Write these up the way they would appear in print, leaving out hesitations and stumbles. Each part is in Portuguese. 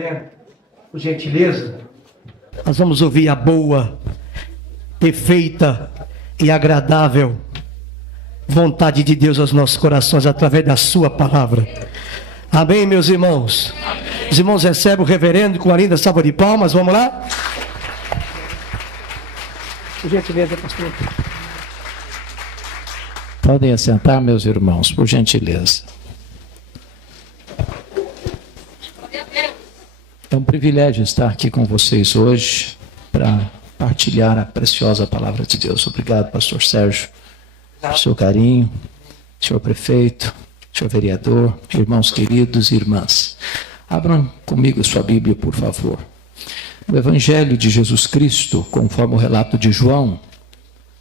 reverendo, por gentileza, nós vamos ouvir a boa, perfeita e agradável vontade de Deus aos nossos corações através da sua palavra. Amém, meus irmãos? Amém. Os irmãos recebem o reverendo com a linda salva de palmas. Vamos lá? Por gentileza, pastor. Podem assentar, meus irmãos, por gentileza. É um privilégio estar aqui com vocês hoje para partilhar a preciosa palavra de Deus. Obrigado, pastor Sérgio, pelo seu carinho, senhor prefeito, senhor vereador, irmãos queridos e irmãs. Abram comigo sua Bíblia, por favor. O Evangelho de Jesus Cristo, conforme o relato de João,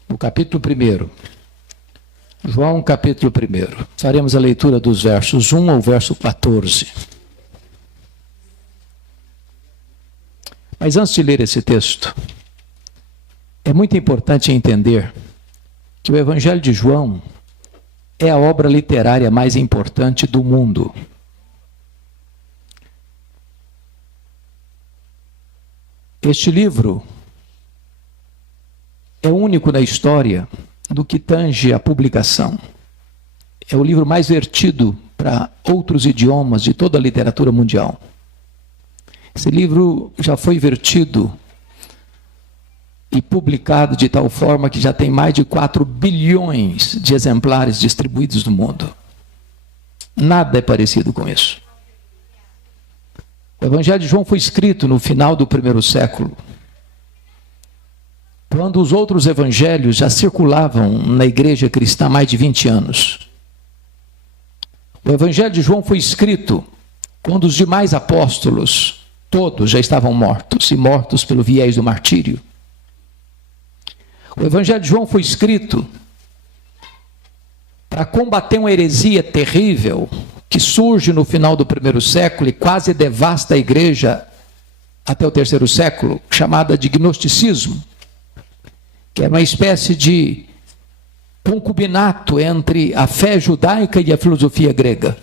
no capítulo 1. João, capítulo 1. Faremos a leitura dos versos 1 ao verso 14. Mas antes de ler esse texto, é muito importante entender que o Evangelho de João é a obra literária mais importante do mundo. Este livro é único na história do que tange a publicação. É o livro mais vertido para outros idiomas de toda a literatura mundial. Esse livro já foi vertido e publicado de tal forma que já tem mais de 4 bilhões de exemplares distribuídos no mundo. Nada é parecido com isso. O Evangelho de João foi escrito no final do 1º século, quando os outros evangelhos já circulavam na igreja cristã há mais de 20 anos. O Evangelho de João foi escrito quando os demais apóstolos, todos já estavam mortos, e mortos pelo viés do martírio. O Evangelho de João foi escrito para combater uma heresia terrível que surge no final do 1º século e quase devasta a igreja até o 3º século, chamada de gnosticismo, que é uma espécie de concubinato entre a fé judaica e a filosofia grega.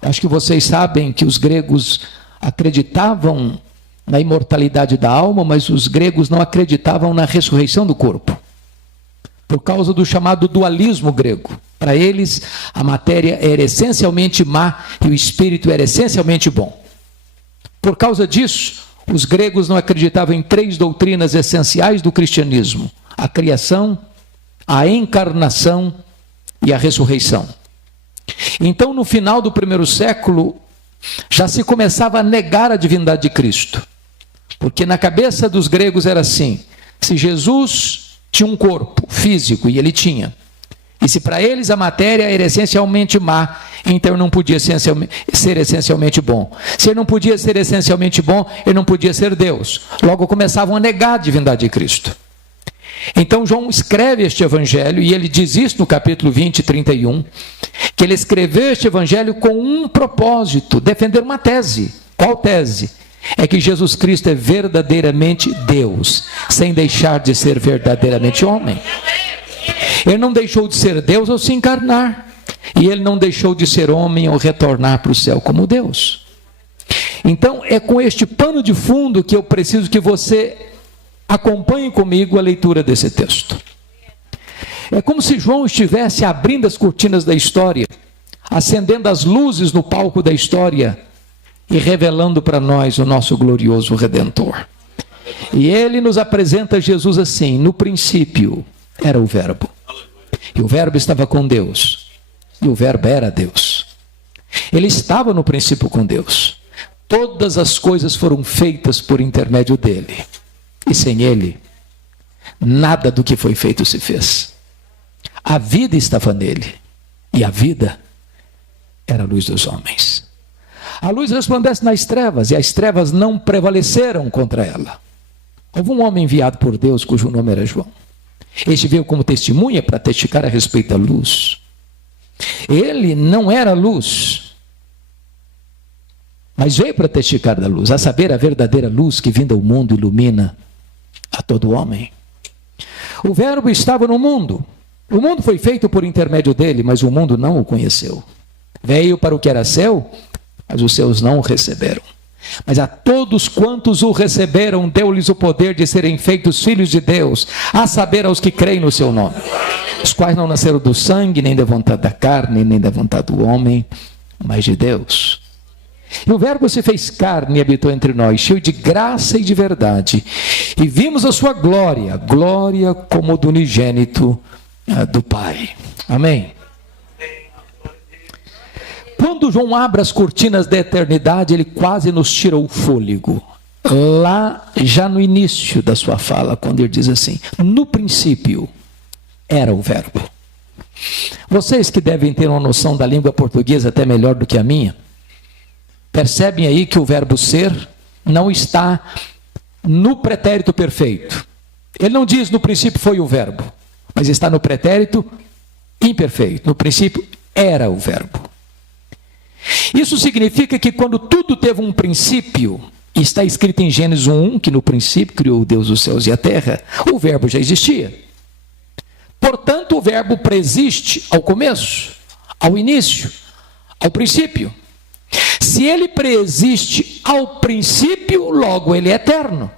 Acho que vocês sabem que os gregos acreditavam na imortalidade da alma, mas os gregos não acreditavam na ressurreição do corpo, por causa do chamado dualismo grego. Para eles, a matéria era essencialmente má e o espírito era essencialmente bom. Por causa disso, os gregos não acreditavam em 3 doutrinas essenciais do cristianismo: a criação, a encarnação e a ressurreição. Então, no final do 1º século, já se começava a negar a divindade de Cristo. Porque na cabeça dos gregos era assim: se Jesus tinha um corpo físico, e ele tinha, e se para eles a matéria era essencialmente má, então ele não podia ser essencialmente bom. Se ele não podia ser essencialmente bom, ele não podia ser Deus. Logo começavam a negar a divindade de Cristo. Então João escreve este evangelho, e ele diz isso no capítulo 20, 31, que ele escreveu este evangelho com um propósito: defender uma tese. Qual tese? É que Jesus Cristo é verdadeiramente Deus, sem deixar de ser verdadeiramente homem. Ele não deixou de ser Deus ao se encarnar, e ele não deixou de ser homem ao retornar para o céu como Deus. Então é com este pano de fundo que eu preciso que você acompanhe comigo a leitura desse texto. É como se João estivesse abrindo as cortinas da história, acendendo as luzes no palco da história e revelando para nós o nosso glorioso Redentor. E ele nos apresenta Jesus assim: no princípio era o Verbo, e o Verbo estava com Deus, e o Verbo era Deus. Ele estava no princípio com Deus. Todas as coisas foram feitas por intermédio dele, e sem ele, nada do que foi feito se fez. A vida estava nele, e a vida era a luz dos homens. A luz resplandece nas trevas, e as trevas não prevaleceram contra ela. Houve um homem enviado por Deus, cujo nome era João. Este veio como testemunha para testificar a respeito da luz. Ele não era luz, mas veio para testificar da luz, a saber, a verdadeira luz que vinda ao mundo ilumina a todo homem. O Verbo estava no mundo. O mundo foi feito por intermédio dele, mas o mundo não o conheceu. Veio para o que era seu, mas os seus não o receberam. Mas a todos quantos o receberam, deu-lhes o poder de serem feitos filhos de Deus, a saber, aos que creem no seu nome, os quais não nasceram do sangue, nem da vontade da carne, nem da vontade do homem, mas de Deus. E o Verbo se fez carne e habitou entre nós, cheio de graça e de verdade. E vimos a sua glória, glória como do unigênito do Pai. Amém. Quando João abre as cortinas da eternidade, ele quase nos tira o fôlego. Lá, já no início da sua fala, quando ele diz assim: no princípio era o Verbo. Vocês que devem ter uma noção da língua portuguesa até melhor do que a minha, percebem aí que o verbo ser não está no pretérito perfeito. Ele não diz no princípio foi o verbo, mas está no pretérito imperfeito. No princípio era o verbo. Isso significa que quando tudo teve um princípio, está escrito em Gênesis 1:1, que no princípio criou Deus os céus e a terra, o verbo já existia. Portanto, o verbo preexiste ao começo, ao início, ao princípio. Se ele preexiste ao princípio, logo ele é eterno.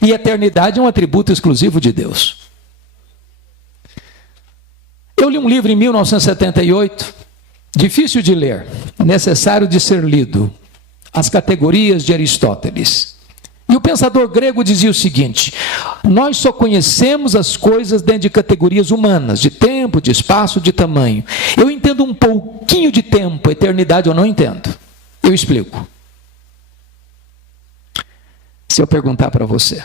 E eternidade é um atributo exclusivo de Deus. Eu li um livro em 1978, difícil de ler, necessário de ser lido, As Categorias de Aristóteles. E o pensador grego dizia o seguinte: nós só conhecemos as coisas dentro de categorias humanas, de tempo, de espaço, de tamanho. Eu entendo um pouquinho de tempo, eternidade eu não entendo. Eu explico. Se eu perguntar para você,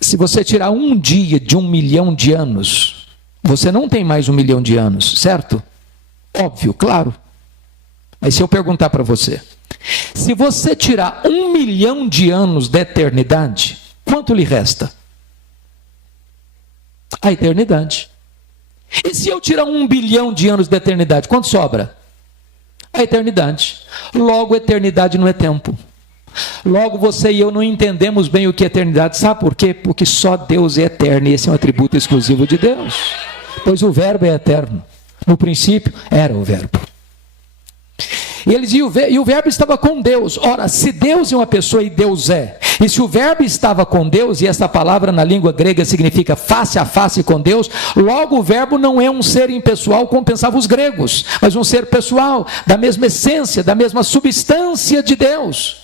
se você tirar um dia de 1 milhão de anos, você não tem mais 1 milhão de anos, certo? Óbvio, claro. Mas se eu perguntar para você, se você tirar 1 milhão de anos da eternidade, quanto lhe resta? A eternidade. E se eu tirar 1 bilhão de anos da eternidade, quanto sobra? A eternidade. Logo, eternidade não é tempo. Logo, você e eu não entendemos bem o que é eternidade. Sabe por quê? Porque só Deus é eterno e esse é um atributo exclusivo de Deus. Pois o verbo é eterno. No princípio, era o verbo. E ele dizia, e o verbo estava com Deus. Ora, se Deus é uma pessoa e Deus é, e se o verbo estava com Deus, e essa palavra na língua grega significa face a face com Deus, logo o verbo não é um ser impessoal como pensavam os gregos, mas um ser pessoal, da mesma essência, da mesma substância de Deus.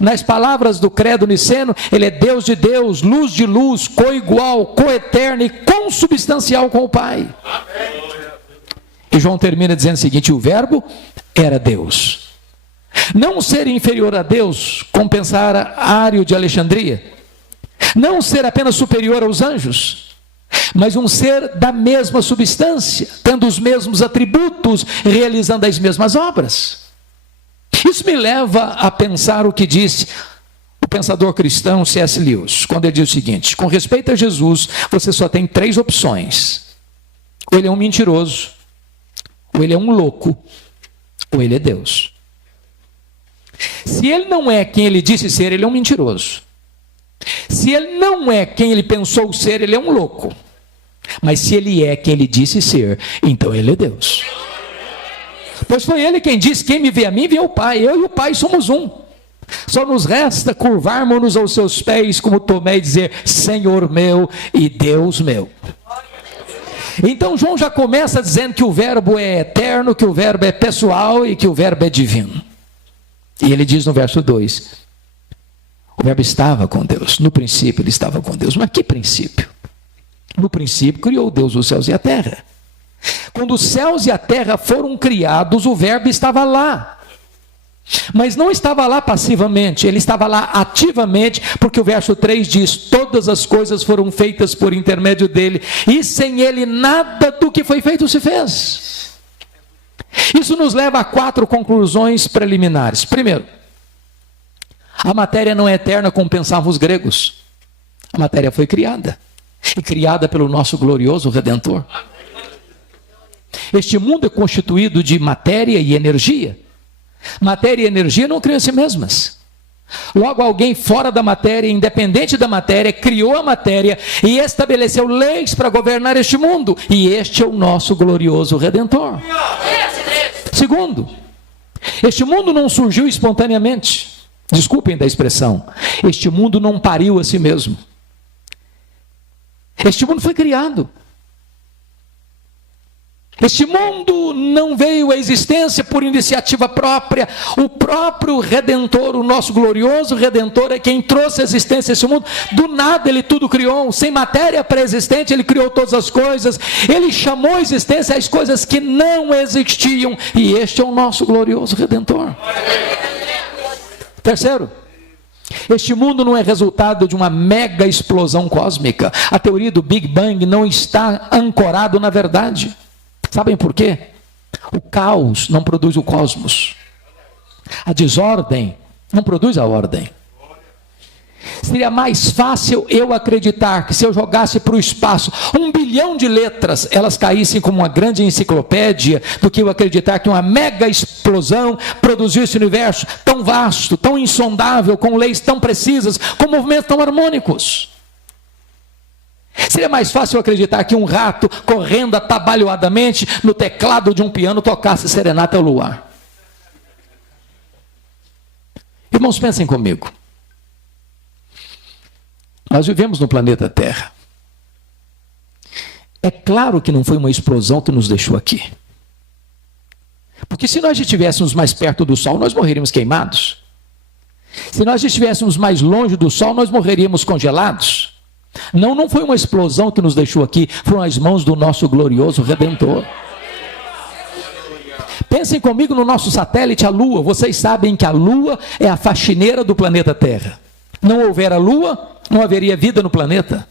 Nas palavras do credo niceno, ele é Deus de Deus, luz de luz, coigual, coeterno e consubstancial com o Pai. E João termina dizendo o seguinte: o verbo era Deus. Não um ser inferior a Deus, como pensara Ário de Alexandria. Não um ser apenas superior aos anjos, mas um ser da mesma substância, tendo os mesmos atributos, realizando as mesmas obras. Isso me leva a pensar o que disse o pensador cristão C.S. Lewis, quando ele diz o seguinte: com respeito a Jesus, você só tem 3 opções. Ou ele é um mentiroso, ou ele é um louco, ou ele é Deus. Se ele não é quem ele disse ser, ele é um mentiroso. Se ele não é quem ele pensou ser, ele é um louco. Mas se ele é quem ele disse ser, então ele é Deus. Pois foi ele quem disse: quem me vê a mim, vê o Pai. Eu e o Pai somos um. Só nos resta curvarmos-nos aos seus pés, como Tomé, e dizer: Senhor meu e Deus meu. Então João já começa dizendo que o verbo é eterno, que o verbo é pessoal e que o verbo é divino. E ele diz no verso 2, o verbo estava com Deus, no princípio ele estava com Deus. Mas que princípio? No princípio criou Deus os céus e a terra. Quando os céus e a terra foram criados, o verbo estava lá. Mas não estava lá passivamente, ele estava lá ativamente, porque o verso 3 diz: todas as coisas foram feitas por intermédio dele, e sem ele nada do que foi feito se fez. Isso nos leva a 4 conclusões preliminares. Primeiro, a matéria não é eterna como pensavam os gregos. A matéria foi criada, e criada pelo nosso glorioso Redentor. Este mundo é constituído de matéria e energia. Matéria e energia não criam a si mesmas. Logo, alguém fora da matéria, independente da matéria, criou a matéria e estabeleceu leis para governar este mundo. E este é o nosso glorioso Redentor. Segundo, Este mundo não surgiu espontaneamente. Desculpem da expressão. Este mundo não pariu a si mesmo. Este mundo foi criado. Este mundo não veio à existência por iniciativa própria. O próprio Redentor, o nosso glorioso Redentor, é quem trouxe a existência a esse mundo. Do nada ele tudo criou. Sem matéria pré-existente, ele criou todas as coisas. Ele chamou a existência as coisas que não existiam. E este é o nosso glorioso Redentor. Terceiro, este mundo não é resultado de uma mega explosão cósmica. A teoria do Big Bang não está ancorado na verdade. Sabem por quê? O caos não produz o cosmos. A desordem não produz a ordem. Seria mais fácil eu acreditar que se eu jogasse para o espaço 1 bilhão de letras, elas caíssem como uma grande enciclopédia, do que eu acreditar que uma mega explosão produziu esse universo tão vasto, tão insondável, com leis tão precisas, com movimentos tão harmônicos. Seria mais fácil acreditar que um rato correndo atabalhoadamente no teclado de um piano tocasse serenata ao luar. Irmãos, pensem comigo. Nós vivemos no planeta Terra. É claro que não foi uma explosão que nos deixou aqui. Porque se nós estivéssemos mais perto do Sol, nós morreríamos queimados. Se nós estivéssemos mais longe do Sol, nós morreríamos congelados. Não foi uma explosão que nos deixou aqui, foram as mãos do nosso glorioso Redentor. Pensem comigo no nosso satélite, a Lua. Vocês sabem que a Lua é a faxineira do planeta Terra. Não houver a Lua, não haveria vida no planeta.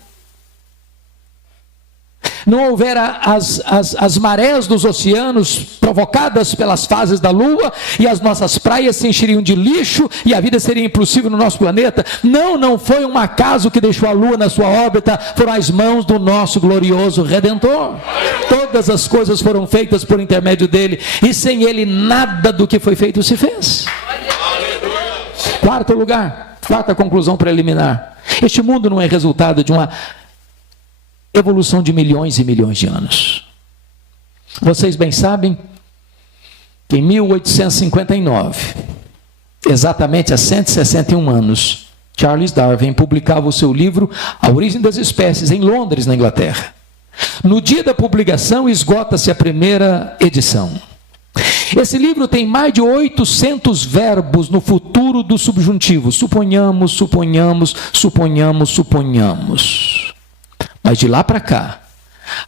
Não houvera as marés dos oceanos provocadas pelas fases da Lua, e as nossas praias se encheriam de lixo e a vida seria impossível no nosso planeta. Não foi um acaso que deixou a Lua na sua órbita, foram as mãos do nosso glorioso Redentor. Todas as coisas foram feitas por intermédio dele, e sem ele nada do que foi feito se fez. Quarto lugar, quarta conclusão preliminar: este mundo não é resultado de uma evolução de milhões e milhões de anos. Vocês bem sabem que em 1859, exatamente há 161 anos, Charles Darwin publicava o seu livro A Origem das Espécies em Londres, na Inglaterra. No dia da publicação, esgota-se a primeira edição. Esse livro tem mais de 800 verbos no futuro do subjuntivo. Suponhamos, suponhamos, suponhamos, suponhamos. Mas de lá para cá,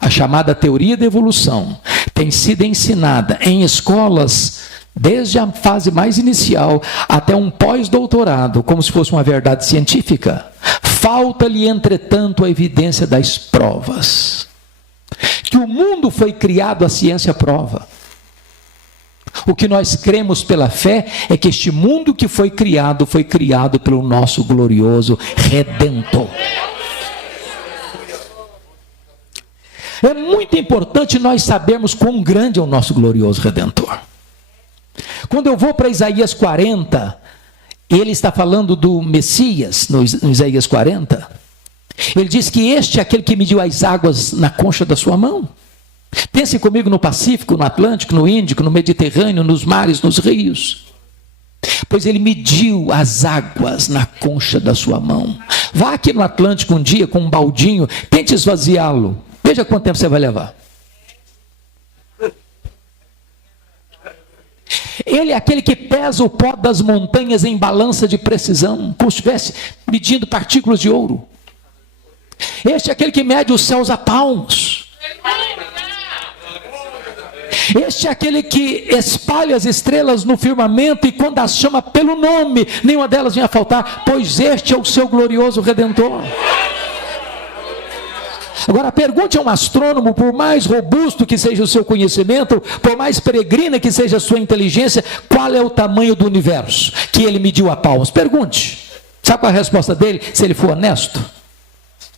a chamada teoria da evolução tem sido ensinada em escolas desde a fase mais inicial até um pós-doutorado, como se fosse uma verdade científica. Falta-lhe, entretanto, a evidência das provas. Que o mundo foi criado, a ciência prova. O que nós cremos pela fé é que este mundo que foi criado pelo nosso glorioso Redentor. É muito importante nós sabermos quão grande é o nosso glorioso Redentor. Quando eu vou para Isaías 40, ele está falando do Messias, no Isaías 40. Ele diz que este é aquele que mediu as águas na concha da sua mão. Pense comigo no Pacífico, no Atlântico, no Índico, no Mediterrâneo, nos mares, nos rios. Pois ele mediu as águas na concha da sua mão. Vá aqui no Atlântico um dia com um baldinho, tente esvaziá-lo. Veja quanto tempo você vai levar. Ele é aquele que pesa o pó das montanhas em balança de precisão, como se estivesse medindo partículas de ouro. Este é aquele que mede os céus a palmos. Este é aquele que espalha as estrelas no firmamento, e quando as chama pelo nome, nenhuma delas vem a faltar, pois este é o seu glorioso Redentor. Agora pergunte a um astrônomo, por mais robusto que seja o seu conhecimento, por mais peregrina que seja a sua inteligência, qual é o tamanho do universo que ele mediu a palmos? Pergunte. Sabe qual é a resposta dele? Se ele for honesto: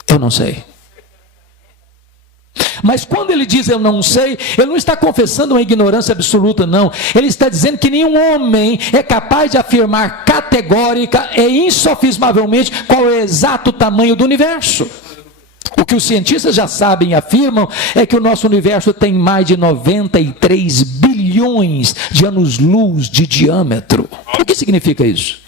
eu não sei. Mas quando ele diz eu não sei, ele não está confessando uma ignorância absoluta, não. Ele está dizendo que nenhum homem é capaz de afirmar categórica e insofismavelmente qual é o exato tamanho do universo. O que os cientistas já sabem e afirmam é que o nosso universo tem mais de 93 bilhões bilhões de anos-luz de diâmetro. O que significa isso?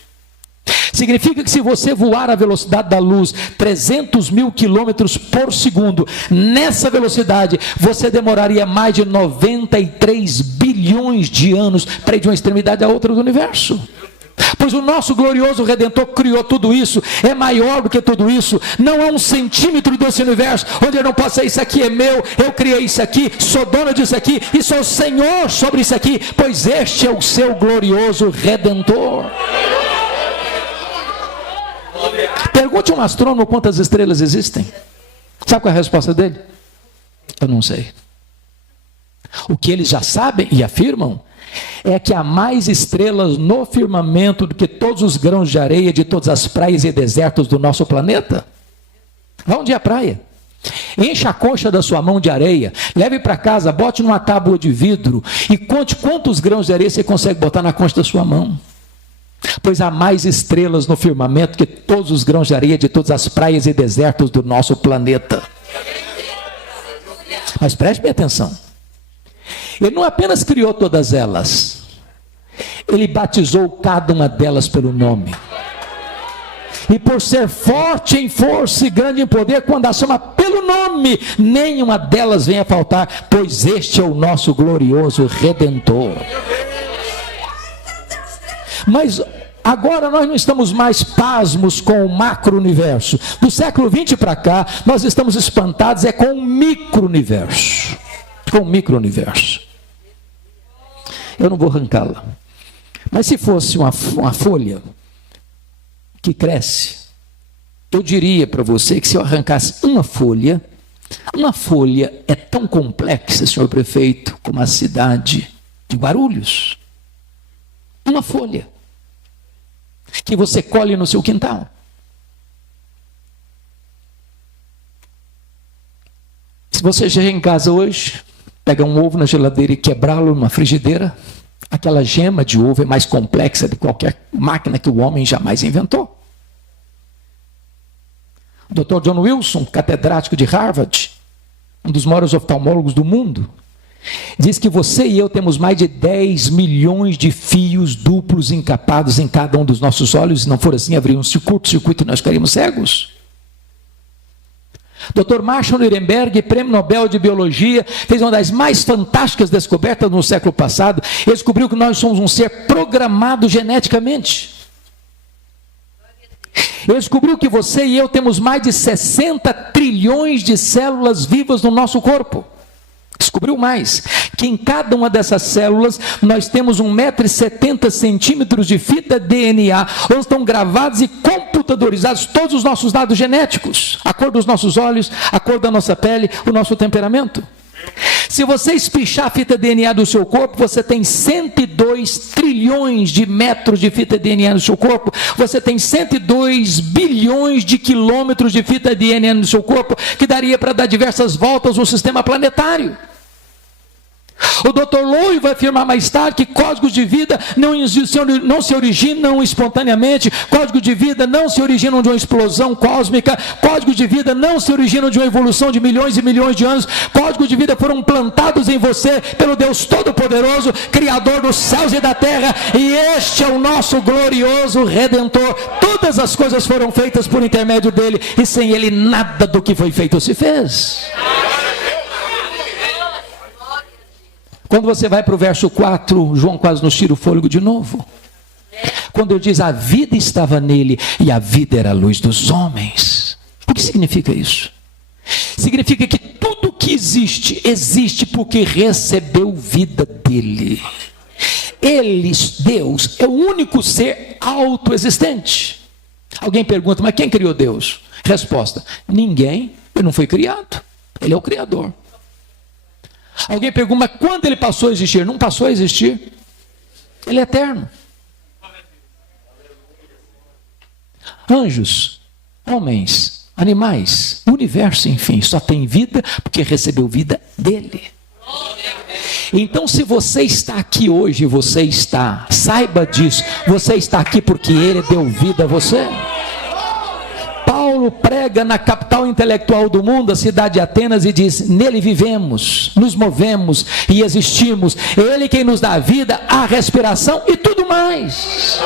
Significa que se você voar à velocidade da luz, 300 mil quilômetros por segundo, nessa velocidade, você demoraria mais de 93 bilhões de anos para ir de uma extremidade à outra do universo. Pois o nosso glorioso Redentor criou tudo isso, é maior do que tudo isso, não há um centímetro desse universo onde eu não possa, isso aqui é meu, eu criei isso aqui, sou dono disso aqui, e sou Senhor sobre isso aqui, pois este é o seu glorioso Redentor. Pergunte a um astrônomo quantas estrelas existem. Sabe qual é a resposta dele? Eu não sei. O que eles já sabem e afirmam é que há mais estrelas no firmamento do que todos os grãos de areia de todas as praias e desertos do nosso planeta. Vá um dia à praia, encha a concha da sua mão de areia, leve para casa, bote numa tábua de vidro e conte quantos grãos de areia você consegue botar na concha da sua mão. Pois há mais estrelas no firmamento que todos os grãos de areia de todas as praias e desertos do nosso planeta. Mas preste bem atenção. Ele não apenas criou todas elas, ele batizou cada uma delas pelo nome. E por ser forte em força e grande em poder, quando a chama pelo nome, nenhuma delas vem a faltar, pois este é o nosso glorioso Redentor. Mas agora nós não estamos mais pasmos com o macro-universo. Do século XX para cá, nós estamos espantados com o micro-universo. Com o micro-universo. Eu não vou arrancá-la. Mas se fosse uma folha que cresce, eu diria para você que se eu arrancasse uma folha é tão complexa, senhor prefeito, como a cidade de Guarulhos. Uma folha que você colhe no seu quintal. Se você chegar em casa hoje, pega um ovo na geladeira e quebrá-lo numa frigideira, aquela gema de ovo é mais complexa de qualquer máquina que o homem jamais inventou. O Dr. John Wilson, catedrático de Harvard, um dos maiores oftalmólogos do mundo, diz que você e eu temos mais de 10 milhões de fios duplos encapados em cada um dos nossos olhos. Se não for assim, haveria um curto-circuito e nós ficaríamos cegos. Dr. Marshall Nirenberg, prêmio Nobel de Biologia, fez uma das mais fantásticas descobertas no século passado. Ele descobriu que nós somos um ser programado geneticamente. Ele descobriu que você e eu temos mais de 60 trilhões de células vivas no nosso corpo. Descobriu mais, que em cada uma dessas células nós temos 1,70 m de fita DNA, onde estão gravados e computadorizados todos os nossos dados genéticos, a cor dos nossos olhos, a cor da nossa pele, o nosso temperamento. Se você espichar a fita DNA do seu corpo, você tem 102 trilhões de metros de fita DNA no seu corpo, você tem 102 bilhões de quilômetros de fita DNA no seu corpo, que daria para dar diversas voltas no sistema planetário. O Dr. Lowe vai afirmar mais tarde que códigos de vida não se originam espontaneamente, códigos de vida não se originam de uma explosão cósmica, códigos de vida não se originam de uma evolução de milhões e milhões de anos, códigos de vida foram plantados em você pelo Deus Todo-Poderoso, Criador dos céus e da terra, e este é o nosso glorioso Redentor. Todas as coisas foram feitas por intermédio dele, e sem ele nada do que foi feito se fez. Quando você vai para o verso 4, João quase nos tira o fôlego de novo. Quando ele diz, a vida estava nele e a vida era a luz dos homens. O que significa isso? Significa que tudo que existe, existe porque recebeu vida dele. Ele, Deus, é o único ser autoexistente. Alguém pergunta, mas quem criou Deus? Resposta, ninguém, ele não foi criado, ele é o Criador. Alguém pergunta, mas quando ele passou a existir? Não passou a existir. Ele é eterno. Anjos, homens, animais, o universo, enfim, só tem vida porque recebeu vida dele. Então, se você está aqui hoje, saiba disso, você está aqui porque ele deu vida a você. Paulo Paulo prega na capital intelectual do mundo, a cidade de Atenas, e diz: nele vivemos, nos movemos e existimos. É ele quem nos dá a vida, a respiração e tudo mais.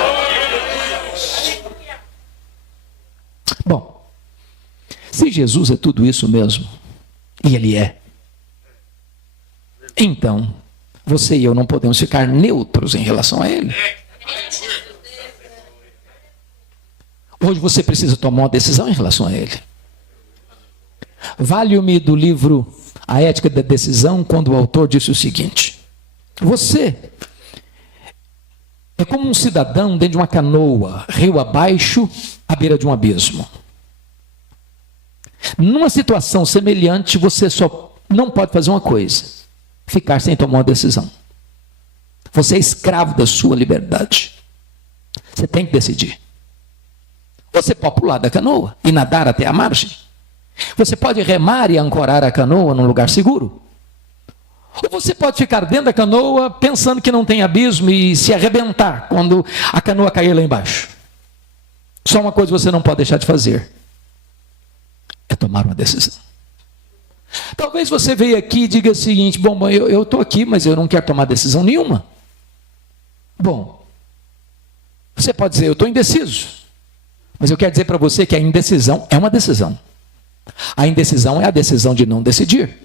Bom, se Jesus é tudo isso mesmo, e ele é, então você e eu não podemos ficar neutros em relação a ele. Hoje você precisa tomar uma decisão em relação a ele. Valho-me do livro A Ética da Decisão, quando o autor disse o seguinte: você é como um cidadão dentro de uma canoa, rio abaixo, à beira de um abismo. Numa situação semelhante, você só não pode fazer uma coisa: ficar sem tomar uma decisão. Você é escravo da sua liberdade. Você tem que decidir. Você pode pular da canoa e nadar até a margem. Você pode remar e ancorar a canoa num lugar seguro. Ou você pode ficar dentro da canoa pensando que não tem abismo e se arrebentar quando a canoa cair lá embaixo. Só uma coisa você não pode deixar de fazer: é tomar uma decisão. Talvez você veja aqui e diga o seguinte: bom, eu estou aqui, mas eu não quero tomar decisão nenhuma. Bom, você pode dizer: eu estou indeciso. Mas eu quero dizer para você que a indecisão é uma decisão. A indecisão é a decisão de não decidir.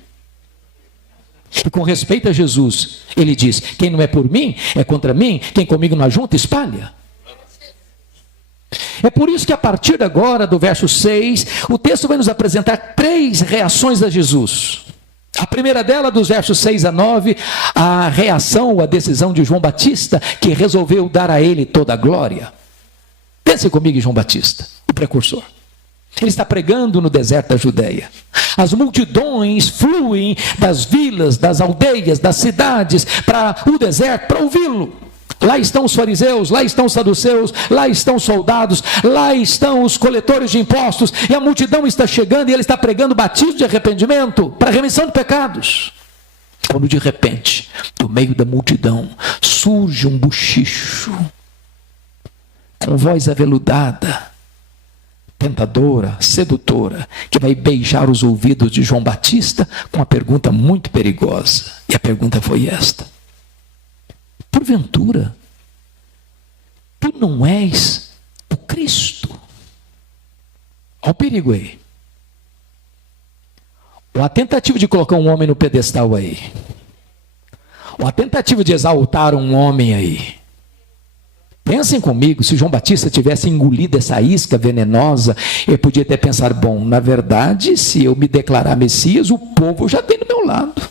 E com respeito a Jesus, ele diz: quem não é por mim, é contra mim. Quem comigo não ajunta, espalha. É por isso que a partir de agora, do verso 6, o texto vai nos apresentar 3 reações a Jesus. A primeira dela, dos versos 6 a 9, a reação ou a decisão de João Batista, que resolveu dar a ele toda a glória. Pense comigo em João Batista, o precursor. Ele está pregando no deserto da Judeia. As multidões fluem das vilas, das aldeias, das cidades para o deserto para ouvi-lo. Lá estão os fariseus, lá estão os saduceus, lá estão os soldados, lá estão os coletores de impostos, e a multidão está chegando e ele está pregando batismo de arrependimento para remissão de pecados. Quando de repente, do meio da multidão, surge um bochicho, com voz aveludada, tentadora, sedutora, que vai beijar os ouvidos de João Batista com uma pergunta muito perigosa. E a pergunta foi esta: porventura, tu não és o Cristo? Olha o perigo aí. Ou a tentativa de colocar um homem no pedestal aí. Ou a tentativa de exaltar um homem aí. Pensem comigo, se João Batista tivesse engolido essa isca venenosa, ele podia ter pensado: bom, na verdade, se eu me declarar Messias, o povo já tem do meu lado.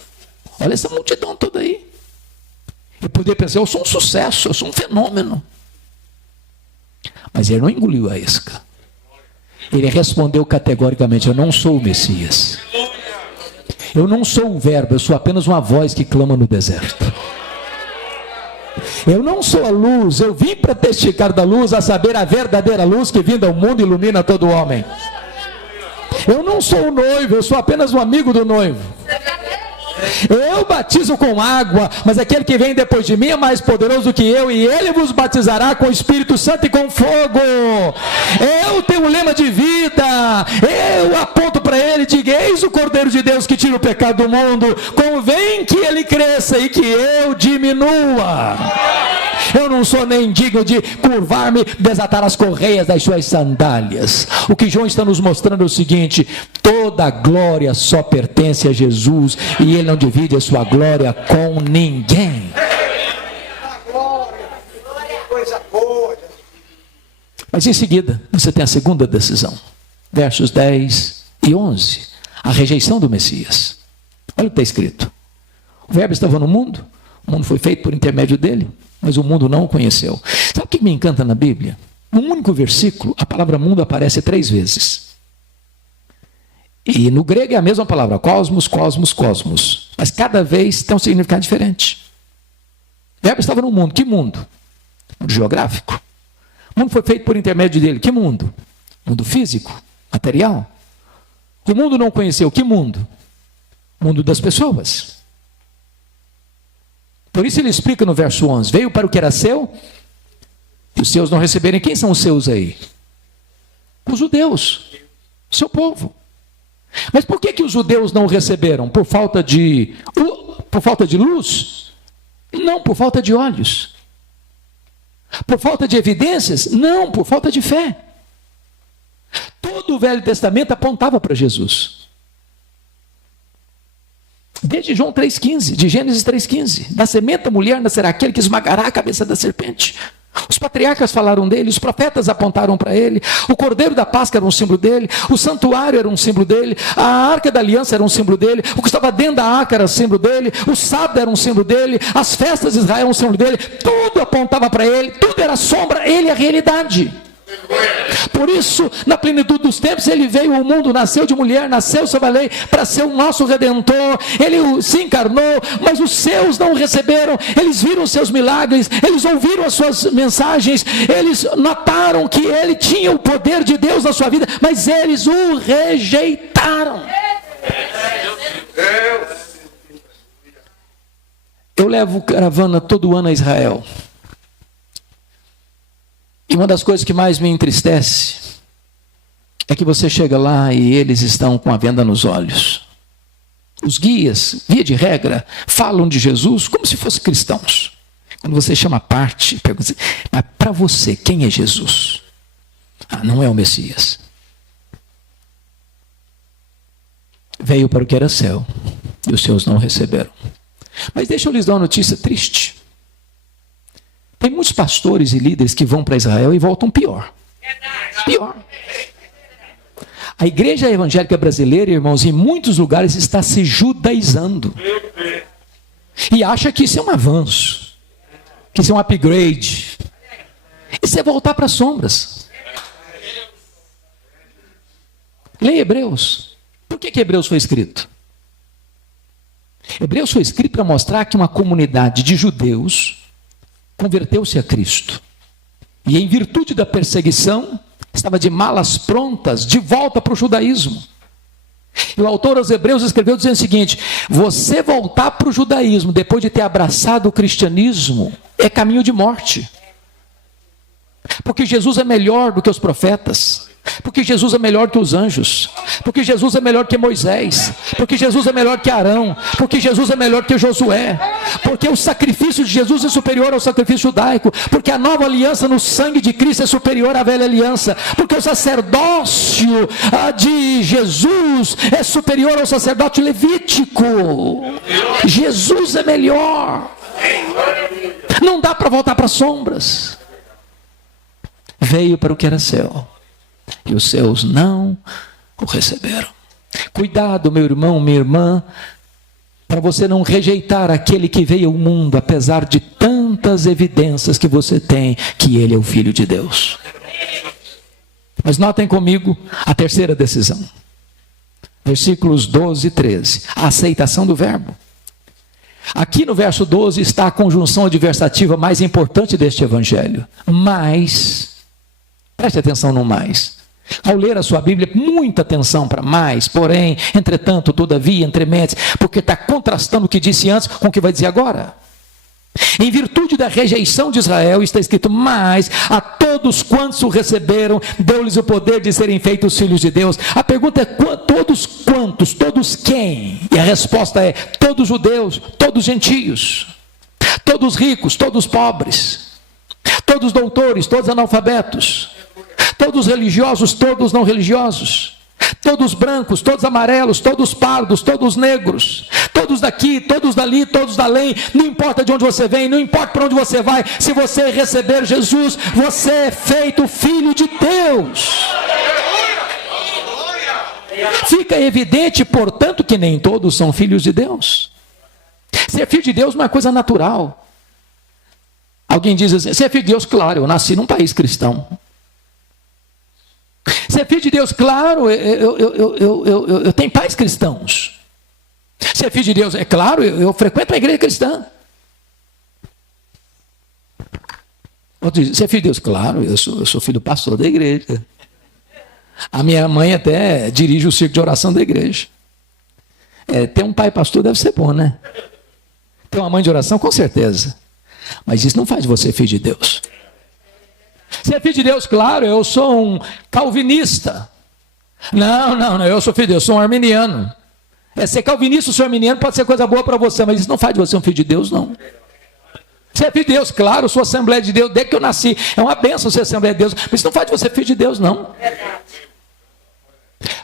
Olha essa multidão toda aí. Ele poderia pensar: eu sou um sucesso, eu sou um fenômeno. Mas ele não engoliu a isca. Ele respondeu categoricamente: eu não sou o Messias. Eu não sou o verbo, eu sou apenas uma voz que clama no deserto. Eu não sou a luz, eu vim para testificar da luz, a saber, a verdadeira luz que vinda ao mundo ilumina todo homem. Eu não sou o noivo, eu sou apenas um amigo do noivo. Eu batizo com água, mas aquele que vem depois de mim é mais poderoso do que eu, e ele vos batizará com o Espírito Santo e com fogo. Eu tenho o lema de vida, eu aponto para ele e digo: eis o Cordeiro de Deus que tira o pecado do mundo, convém que ele cresça e que eu diminua. Eu não sou nem digno de curvar-me, desatar as correias das suas sandálias. O que João está nos mostrando é o seguinte: toda a glória só pertence a Jesus, e ele não divide a sua glória com ninguém. Mas em seguida, você tem a segunda decisão. Versos 10 e 11. A rejeição do Messias. Olha o que está escrito. O verbo estava no mundo, o mundo foi feito por intermédio dele, mas o mundo não o conheceu. Sabe o que me encanta na Bíblia? Num único versículo, a palavra mundo aparece 3 vezes. E no grego é a mesma palavra: cosmos, cosmos, cosmos. Mas cada vez tem um significado diferente. O verbo estava no mundo. Que mundo? Mundo geográfico. O mundo foi feito por intermédio dele. Que mundo? Mundo físico, material. O mundo não conheceu. Que mundo? Mundo das pessoas. Por isso ele explica no verso 11: veio para o que era seu, e os seus não receberem. Quem são os seus aí? Os judeus. seu povo. Mas por que os judeus não o receberam? Por falta de luz? Não, por falta de olhos. Por falta de evidências? Não, por falta de fé. Todo o Velho Testamento apontava para Jesus. Desde João 3,15, de Gênesis 3,15. Da semente da mulher nascerá aquele que esmagará a cabeça da serpente. Os patriarcas falaram dele, os profetas apontaram para ele, o cordeiro da Páscoa era um símbolo dele, o santuário era um símbolo dele, a arca da aliança era um símbolo dele, o que estava dentro da arca era um símbolo dele, o sábado era um símbolo dele, as festas de Israel eram um símbolo dele, tudo apontava para ele, tudo era sombra, ele é a realidade. Por isso, na plenitude dos tempos, ele veio ao mundo, nasceu de mulher, nasceu sob a lei, para ser o nosso Redentor. Ele se encarnou, mas os seus não o receberam. Eles viram os seus milagres, eles ouviram as suas mensagens, eles notaram que ele tinha o poder de Deus na sua vida, mas eles o rejeitaram. Eu levo caravana todo ano a Israel. E uma das coisas que mais me entristece é que você chega lá e eles estão com a venda nos olhos. Os guias, via de regra, falam de Jesus como se fossem cristãos. Quando você chama a parte, pergunta assim, mas para você, quem é Jesus? Ah, não é o Messias. Veio para o que era céu e os seus não receberam. Mas deixa eu lhes dar uma notícia triste. Tem muitos pastores e líderes que vão para Israel e voltam pior. Pior. A igreja evangélica brasileira, irmãos, em muitos lugares está se judaizando. E acha que isso é um avanço. Que isso é um upgrade. Isso é voltar para as sombras. Leia Hebreus. Por que Hebreus foi escrito? Hebreus foi escrito para mostrar que uma comunidade de judeus converteu-se a Cristo. E em virtude da perseguição, estava de malas prontas, de volta para o judaísmo. E o autor aos Hebreus escreveu dizendo o seguinte: você voltar para o judaísmo, depois de ter abraçado o cristianismo, é caminho de morte. Porque Jesus é melhor do que os profetas. Porque Jesus é melhor que os anjos, porque Jesus é melhor que Moisés, porque Jesus é melhor que Arão, porque Jesus é melhor que Josué, porque o sacrifício de Jesus é superior ao sacrifício judaico, porque a nova aliança no sangue de Cristo é superior à velha aliança, porque o sacerdócio de Jesus é superior ao sacerdócio levítico. Jesus é melhor. Não dá para voltar para as sombras. Veio para o que era céu e os seus não o receberam. Cuidado, meu irmão, minha irmã, para você não rejeitar aquele que veio ao mundo, apesar de tantas evidências que você tem que ele é o Filho de Deus. Mas notem comigo a terceira decisão. Versículos 12 e 13. A aceitação do verbo. Aqui no verso 12 está a conjunção adversativa mais importante deste evangelho. Mas, preste atenção no mais. Ao ler a sua Bíblia, muita atenção para mais, porém, entretanto, todavia, entrementes, porque está contrastando o que disse antes com o que vai dizer agora. Em virtude da rejeição de Israel, está escrito, mas a todos quantos o receberam, deu-lhes o poder de serem feitos filhos de Deus. A pergunta é, todos quantos? Todos quem? E a resposta é, todos judeus, todos gentios, todos ricos, todos pobres, todos doutores, todos analfabetos, todos religiosos, todos não religiosos, todos brancos, todos amarelos, todos pardos, todos negros, todos daqui, todos dali, todos dalém, não importa de onde você vem, não importa para onde você vai, se você receber Jesus, você é feito filho de Deus. Fica evidente, portanto, que nem todos são filhos de Deus. Ser filho de Deus não é coisa natural. Alguém diz assim, ser filho de Deus, claro, eu nasci num país cristão. Ser filho de Deus, claro, eu tenho pais cristãos. Ser filho de Deus, é claro, eu frequento a igreja cristã. Outro diz, ser filho de Deus, claro, eu sou filho do pastor da igreja. A minha mãe até dirige o círculo de oração da igreja. Ter um pai pastor deve ser bom, né? Ter uma mãe de oração, com certeza. Mas isso não faz de você filho de Deus. Ser filho de Deus, claro, eu sou um calvinista. Não, eu sou filho de Deus, sou um arminiano. Ser calvinista ou ser arminiano pode ser coisa boa para você, mas isso não faz de você um filho de Deus, não. Você é filho de Deus, claro, eu sou Assembleia de Deus, desde que eu nasci. É uma bênção ser Assembleia de Deus, mas isso não faz de você filho de Deus, não.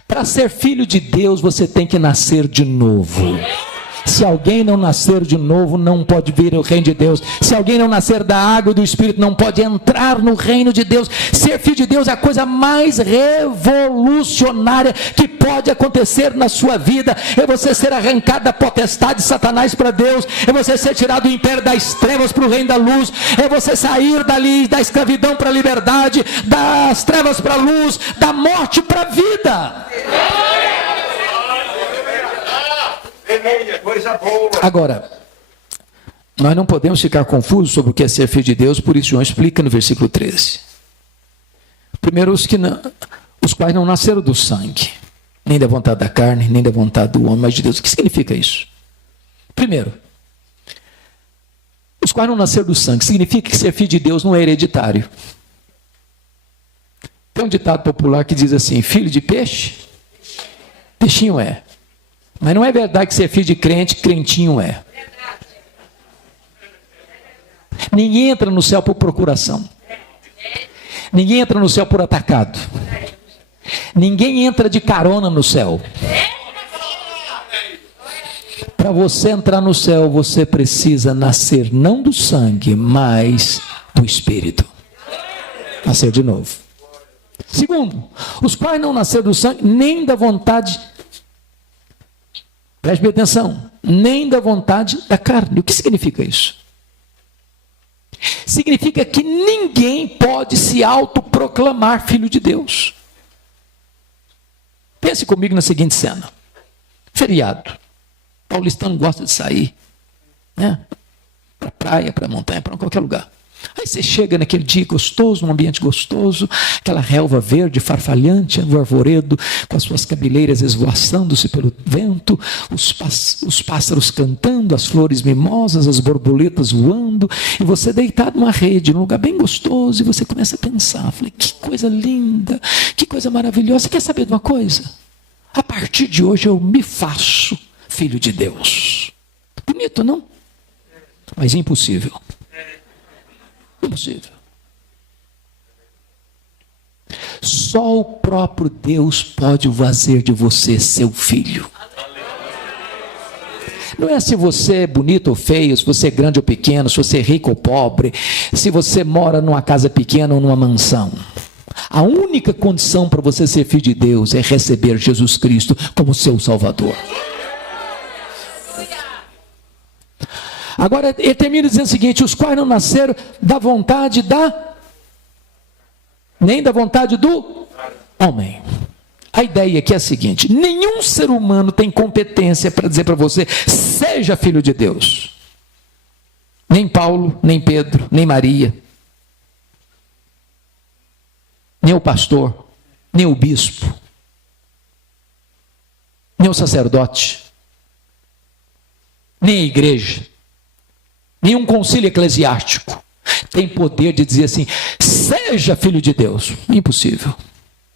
Para ser filho de Deus, você tem que nascer de novo. Se alguém não nascer de novo, não pode vir o reino de Deus. Se alguém não nascer da água e do Espírito, não pode entrar no reino de Deus. Ser filho de Deus é a coisa mais revolucionária que pode acontecer na sua vida. É você ser arrancado da potestade de Satanás para Deus. É você ser tirado do império das trevas para o reino da luz. É você sair dali da escravidão para a liberdade, das trevas para a luz, da morte para a vida. Agora, nós não podemos ficar confusos sobre o que é ser filho de Deus, por isso João explica no versículo 13. Primeiro, os quais não nasceram do sangue, nem da vontade da carne, nem da vontade do homem, mas de Deus. O que significa isso? Primeiro, os quais não nasceram do sangue, significa que ser filho de Deus não é hereditário. Tem um ditado popular que diz assim: filho de peixe, peixinho é. Mas não é verdade que ser filho de crente, crentinho é. Ninguém entra no céu por procuração. Ninguém entra no céu por atacado. Ninguém entra de carona no céu. Para você entrar no céu, você precisa nascer não do sangue, mas do Espírito. Nascer de novo. Segundo, os quais não nasceram do sangue, nem da vontade, preste bem atenção, nem da vontade da carne. O que significa isso? Significa que ninguém pode se autoproclamar filho de Deus. Pense comigo na seguinte cena: feriado. Paulistano gosta de sair, né? Para praia, para montanha, para qualquer lugar. Aí você chega naquele dia gostoso, num ambiente gostoso, aquela relva verde, farfalhante, o arvoredo, com as suas cabeleiras esvoaçando-se pelo vento, os pássaros cantando, as flores mimosas, as borboletas voando, e você deitado numa rede, num lugar bem gostoso, e você começa a pensar, falei, que coisa linda, que coisa maravilhosa. Você quer saber de uma coisa? A partir de hoje eu me faço filho de Deus. Bonito, não? Mas impossível. Impossível. Só o próprio Deus pode fazer de você seu filho. Não é se você é bonito ou feio, se você é grande ou pequeno, se você é rico ou pobre, se você mora numa casa pequena ou numa mansão. A única condição para você ser filho de Deus é receber Jesus Cristo como seu Salvador. Agora ele termina dizendo o seguinte: os quais não nasceram da vontade nem da vontade do homem. A ideia aqui é a seguinte: nenhum ser humano tem competência para dizer para você, seja filho de Deus. Nem Paulo, nem Pedro, nem Maria, nem o pastor, nem o bispo, nem o sacerdote, nem a igreja, nenhum concílio eclesiástico tem poder de dizer assim, seja filho de Deus. Impossível,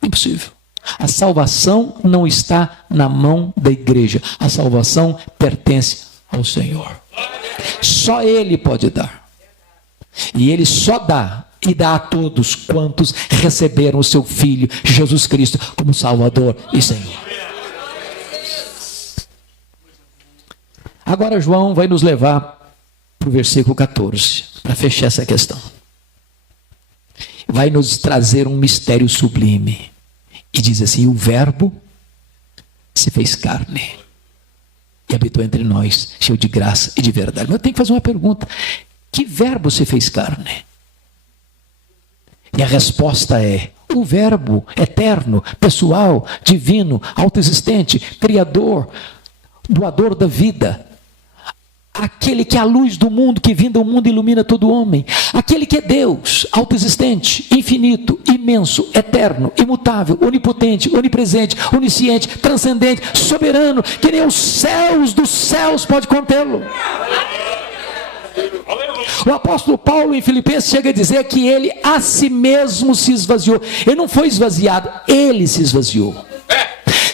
impossível. A salvação não está na mão da igreja, a salvação pertence ao Senhor. Só Ele pode dar, e Ele só dá, e dá a todos quantos receberam o seu Filho Jesus Cristo como Salvador e Senhor. Agora João vai nos levar para o versículo 14, para fechar essa questão. Vai nos trazer um mistério sublime. E diz assim: o verbo se fez carne e habitou entre nós, cheio de graça e de verdade. Mas eu tenho que fazer uma pergunta: que verbo se fez carne? E a resposta é: o verbo eterno, pessoal, divino, autoexistente, criador, doador da vida. Aquele que é a luz do mundo, que vindo ao mundo ilumina todo homem. Aquele que é Deus, autoexistente, infinito, imenso, eterno, imutável, onipotente, onipresente, onisciente, transcendente, soberano, que nem os céus dos céus pode contê-lo. O apóstolo Paulo em Filipenses chega a dizer que ele a si mesmo se esvaziou. Ele não foi esvaziado, ele se esvaziou.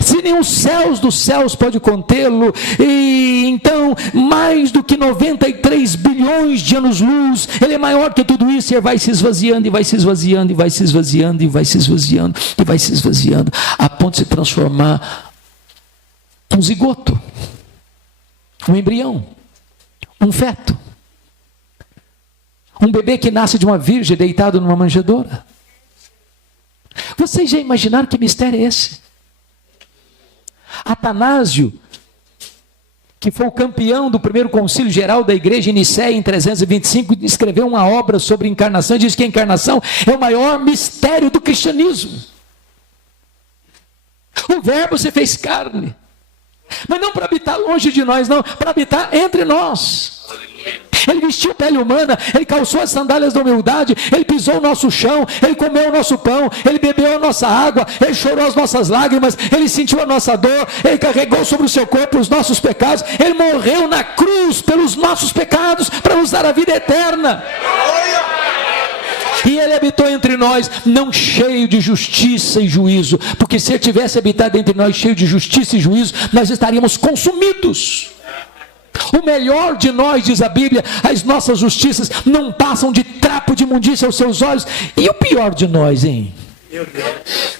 se nem os céus dos céus pode contê-lo, e então mais do que 93 bilhões de anos-luz, ele é maior que tudo isso, e ele vai se esvaziando, e vai se esvaziando, e vai se esvaziando, e vai se esvaziando, e vai se esvaziando, a ponto de se transformar um zigoto, um embrião, um feto, um bebê que nasce de uma virgem deitado numa manjedoura. Vocês já imaginaram que mistério é esse? Atanásio, que foi o campeão do primeiro concílio geral da igreja em Nicéia em 325, escreveu uma obra sobre encarnação e diz que a encarnação é o maior mistério do cristianismo. O verbo se fez carne, mas não para habitar longe de nós, não, para habitar entre nós. Ele vestiu pele humana, ele calçou as sandálias da humildade, ele pisou o nosso chão, ele comeu o nosso pão, ele bebeu a nossa água, ele chorou as nossas lágrimas, ele sentiu a nossa dor, ele carregou sobre o seu corpo os nossos pecados, ele morreu na cruz pelos nossos pecados, para nos dar a vida eterna. E ele habitou entre nós, não cheio de justiça e juízo, porque se ele tivesse habitado entre nós cheio de justiça e juízo, nós estaríamos consumidos. O melhor de nós, diz a Bíblia, as nossas justiças não passam de trapo de imundícia aos seus olhos. E o pior de nós, hein? Meu Deus.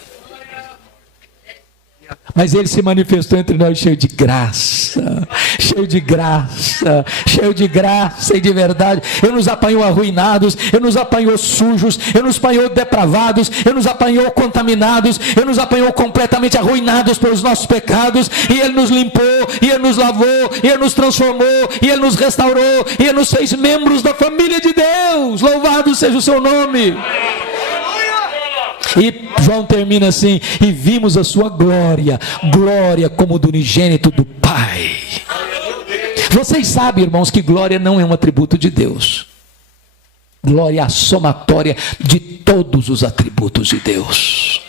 Mas ele se manifestou entre nós cheio de graça, cheio de graça, cheio de graça e de verdade. Ele nos apanhou arruinados, ele nos apanhou sujos, ele nos apanhou depravados, ele nos apanhou contaminados, ele nos apanhou completamente arruinados pelos nossos pecados, e ele nos limpou, e ele nos lavou, e ele nos transformou, e ele nos restaurou, e ele nos fez membros da família de Deus. Louvado seja o seu nome. E João termina assim: e vimos a sua glória, glória como do unigênito do Pai. Vocês sabem, irmãos, que glória não é um atributo de Deus. Glória é a somatória de todos os atributos de Deus.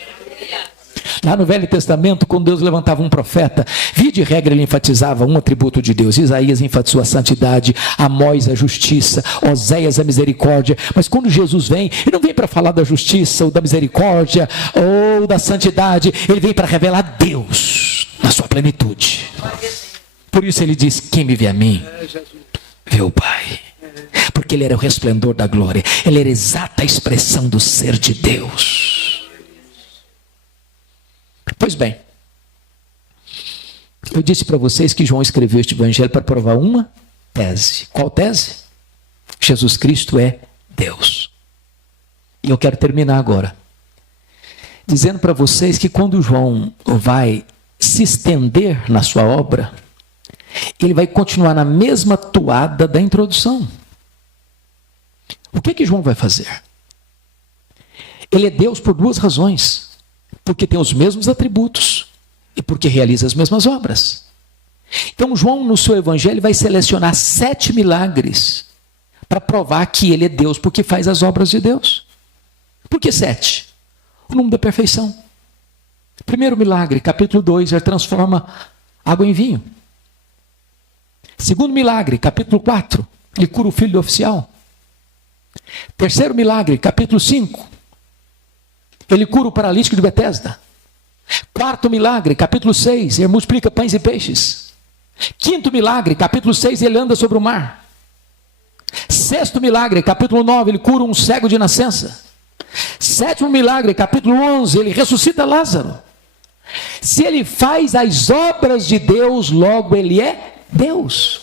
Lá no Velho Testamento, quando Deus levantava um profeta, via de regra ele enfatizava um atributo de Deus. Isaías enfatizou a santidade, Amós a justiça, Oséias a misericórdia. Mas quando Jesus vem, ele não vem para falar da justiça ou da misericórdia ou da santidade, ele vem para revelar Deus na sua plenitude. Por isso ele diz: quem me vê a mim, vê o Pai. Porque ele era o resplendor da glória, ele era a exata expressão do ser de Deus. Pois bem, eu disse para vocês que João escreveu este evangelho para provar uma tese. Qual tese? Jesus Cristo é Deus. E eu quero terminar agora dizendo para vocês que quando João vai se estender na sua obra, ele vai continuar na mesma toada da introdução. O que João vai fazer? Ele é Deus por duas razões: porque tem os mesmos atributos e porque realiza as mesmas obras. Então João, no seu evangelho, vai selecionar 7 milagres para provar que ele é Deus, porque faz as obras de Deus. Por que 7? O número da perfeição. Primeiro milagre, capítulo 2, ele transforma água em vinho. Segundo milagre, capítulo 4, ele cura o filho do oficial. Terceiro milagre, capítulo 5, ele cura o paralítico de Betesda. Quarto milagre, capítulo 6, ele multiplica pães e peixes. Quinto milagre, capítulo 6, ele anda sobre o mar. Sexto milagre, capítulo 9, ele cura um cego de nascença. Sétimo milagre, capítulo 11, ele ressuscita Lázaro. Se ele faz as obras de Deus, logo ele é Deus.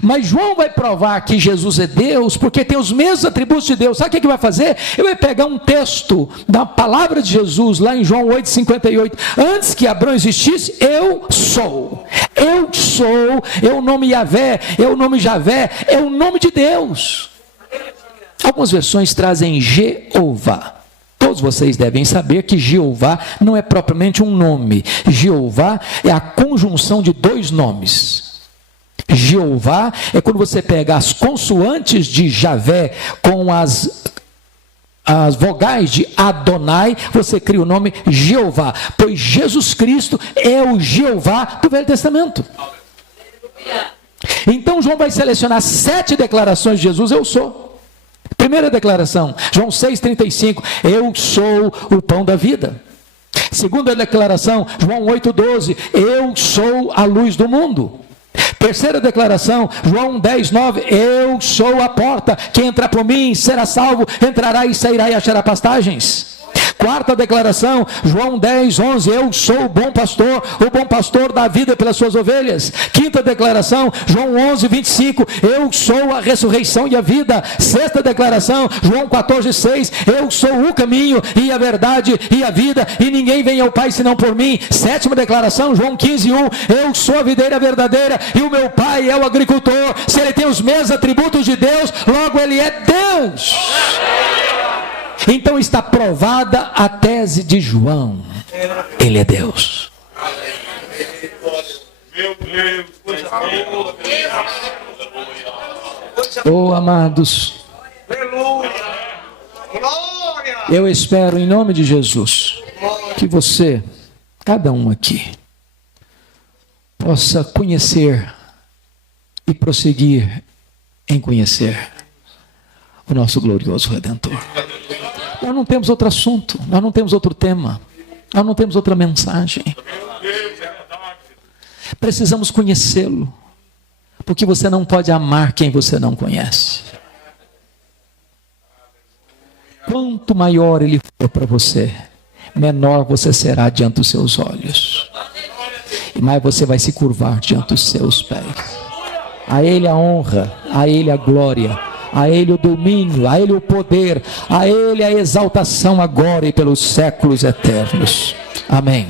Mas João vai provar que Jesus é Deus porque tem os mesmos atributos de Deus. Sabe o que ele vai fazer? Ele vai pegar um texto da palavra de Jesus, lá em João 8,58. Antes que Abraão existisse, eu sou. Eu sou, é o nome Yahvé, é o nome Javé, é o nome de Deus. Algumas versões trazem Jeová. Todos vocês devem saber que Jeová não é propriamente um nome. Jeová é a conjunção de dois nomes. Jeová é quando você pega as consoantes de Javé com as vogais de Adonai, você cria o nome Jeová, pois Jesus Cristo é o Jeová do Velho Testamento. Então João vai selecionar 7 declarações de Jesus: eu sou. Primeira declaração, João 6,35, eu sou o pão da vida. Segunda declaração, João 8,12, eu sou a luz do mundo. Terceira declaração, João 10,9, eu sou a porta, quem entrar por mim será salvo, entrará e sairá e achará pastagens. Quarta declaração, João 10,11, eu sou o bom pastor dá a vida pelas suas ovelhas. Quinta declaração, João 11,25, eu sou a ressurreição e a vida. Sexta declaração, João 14,6, eu sou o caminho e a verdade e a vida, e ninguém vem ao Pai senão por mim. Sétima declaração, João 15,1, eu sou a videira verdadeira e o meu Pai é o agricultor. Se ele tem os mesmos atributos de Deus, logo ele é Deus. Então está provada a tese de João. Ele é Deus. Oh, amados, eu espero em nome de Jesus que você, cada um aqui, possa conhecer e prosseguir em conhecer o nosso glorioso Redentor. Nós não temos outro assunto, nós não temos outro tema, nós não temos outra mensagem. Precisamos conhecê-lo, porque você não pode amar quem você não conhece. Quanto maior ele for para você, menor você será diante dos seus olhos, e mais você vai se curvar diante dos seus pés. A ele a honra, a ele a glória, a ele o domínio, a ele o poder, a ele a exaltação agora e pelos séculos eternos. Amém.